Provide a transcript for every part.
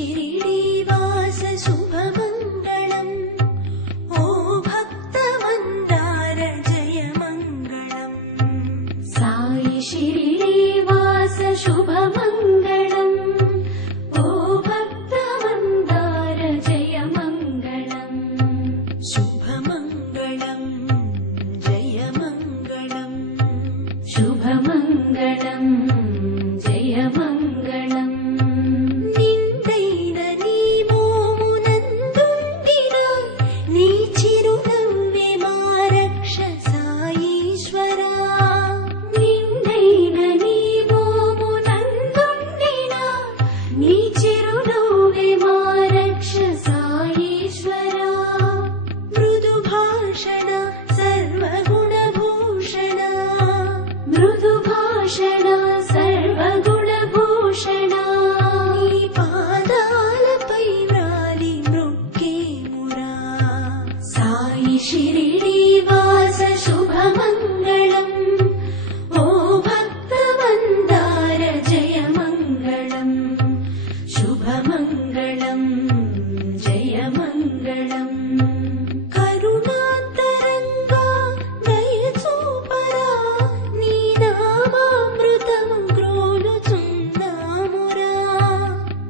शिरिडीवास शुभमङ्गलम् ओ भक्तमन्दार जयमङ्गलम् Sai शिरिडीवास शुभमङ्गलम् ओ भक्तमन्दार जयमङ्गलम् शुभमङ्गलम् जयमङ्गलम् शुभमङ्गलम् जयमङ्गलम् शिरिडीवास शुभमङ्गलम् ओ भक्तमन्दार जयमङ्गलम् शुभमङ्गलम् जयमङ्गलम् करुणातरङ्गा दयचूपरा नी नामामृतम् ग्रोलुचुन्नामुरा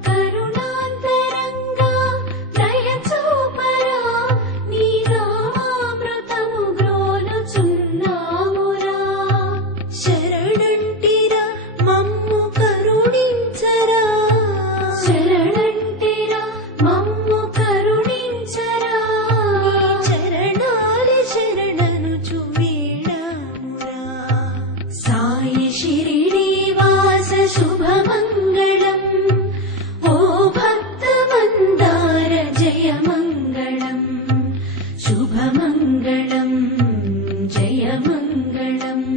करुणातरङ्गा दयचूपरा नी शरणंटिरा मम्मु करुणिंचरा शरणंटिरा मम्मु करुणिंचरा चरणाल शरणनु चुवेळामुरा Sai शिरिडीवास शुभमङ्गलम् ओ भक्तमन्दार जयमङ्गलम् शुभमङ्गलम् जयमङ्गलम्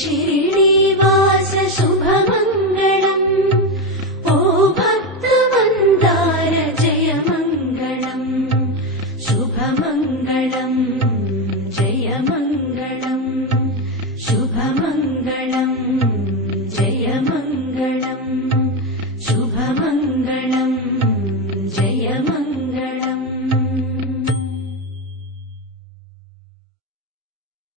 शिरिडीवास शुभमङ्गलम् ओ भक्तमन्दार जयमङ्गलम् शुभमङ्गलम् जयमङ्गलम् शुभमङ्गलम्